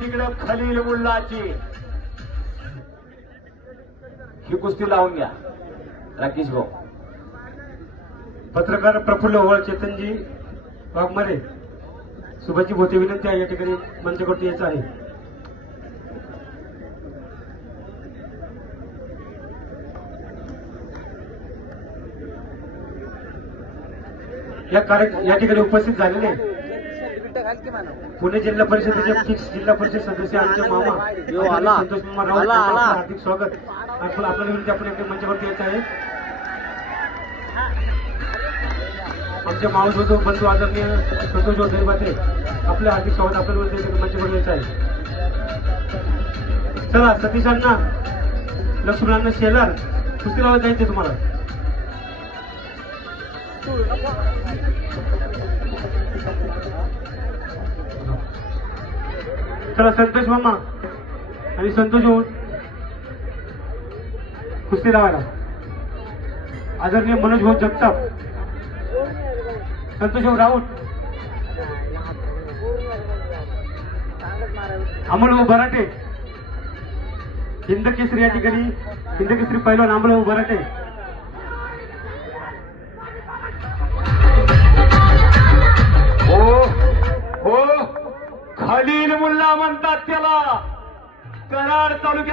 तिकडं खलील मुल्लाची. ही कुस्ती लावून घ्या राकेश भाऊ. पत्रकार प्रफुल्ल ओवळ, चेतनजी वाघमारे, सुभाषजी भोते विनंती आहे या ठिकाणी मंचावरती यायचं आहे. या ठिकाणी उपस्थित झालेले पुणे जिल्हा परिषदेचे फिक्स जिल्हा परिषद सदस्य आमचे मामा संतोष मामा राऊत, हार्दिक स्वागत. आपल्याला विनंती आपण एकदा मंचावरती यायचं आहे. आमचे मावस बंधू आदरणीय संतोष दैवाते, आपले हार्दिक स्वागत. आपल्याला विनंती मंचावर यायचं आहे. चला सतीशांना, लक्ष्मणांना शेलार कुस्ती लावत जायचे तुम्हाला. चला संतोष मामा आणि संतोष भाऊ कुस्ती लावायला. आदरणीय मनोज भाऊ जगताप, संतोष भाऊ राऊत, अमोल भाऊ बराटे, हिंदकेसरी या ठिकाणी हिंदकेसरी पैलवान अमोल भाऊ बराटे. खलील मुल्ला म्हणतात त्याला. कराड तालुक्यात